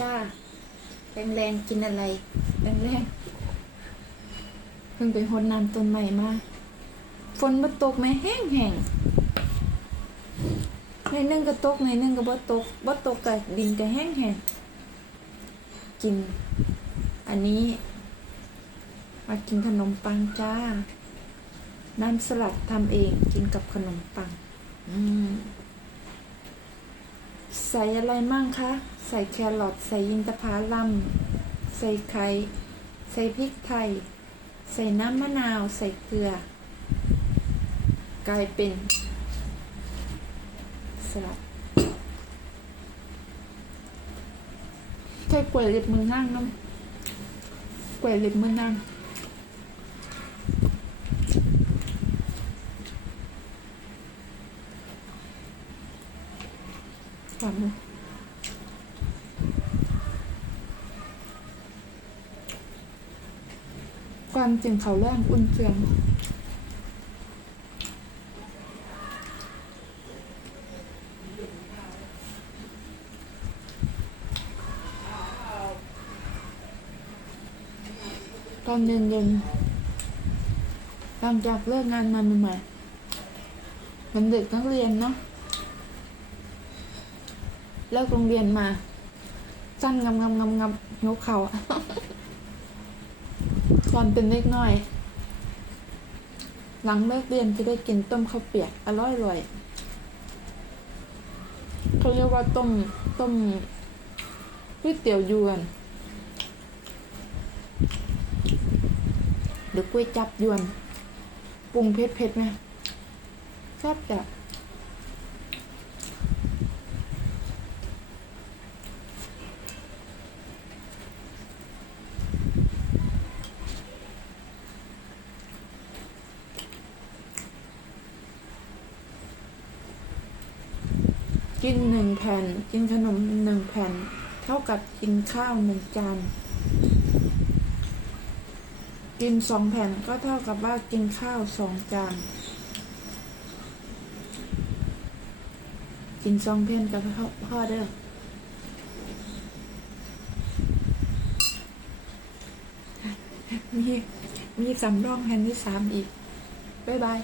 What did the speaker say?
จ้าแรงๆกินอะไรแรงๆเพิ่งไปหดน้ำต้นใหม่มาฝนมาตกไหมแห้งแห้งในนึงก็ตกในนึงก็บ่ตกบ่ตกก็ดินก็แห้งแห้งกิน อันนี้ มากินขนมปังจ้า น้ำสลัดทำเองกินกับขนมปัง อืม ใส่อะไรมั่งคะ ใส่แครอทใส่ยินตะพาลัมใส่ไข่ ใส่พริกไทย ใส่น้ำมะนาว ใส่เกลือ กลายเป็น สลัดใช่กล้วยเล็บมือนั่งน้ำกล้วยเล็บมือนั่ง ฝันความจริงเขาแรงอุ่นเสียงตอนเย็นๆหลังจากเลิกงานมาใหม่ๆเป็นเด็กนักเรียนเนาะ เลิกโรงเรียนมาสั้นงำงำงำงำยกเขาตอนเป็นเล็กน้อย หลังเลิกเรียนจะได้กินต้มข้าวเปียก อร่อยอร่อยเขาเรียกว่าต้มต้มก๋วยเตี๋ยวยวนหรือก๋วยจับยวนปรุงเผ็ดเผ็ดไหมแซ่บจ้ะ กินหนึ่งแผ่น กินขนมหนึ่งแผ่น เท่ากับกินข้าวหนึ่งจาน กินสองแผ่นก็เท่ากับว่ากินข้าวสองจาน กินสองแผ่นกับพ่อเด้อมีมีสำรองแผ่นที่สามอีก บ๊ายบาย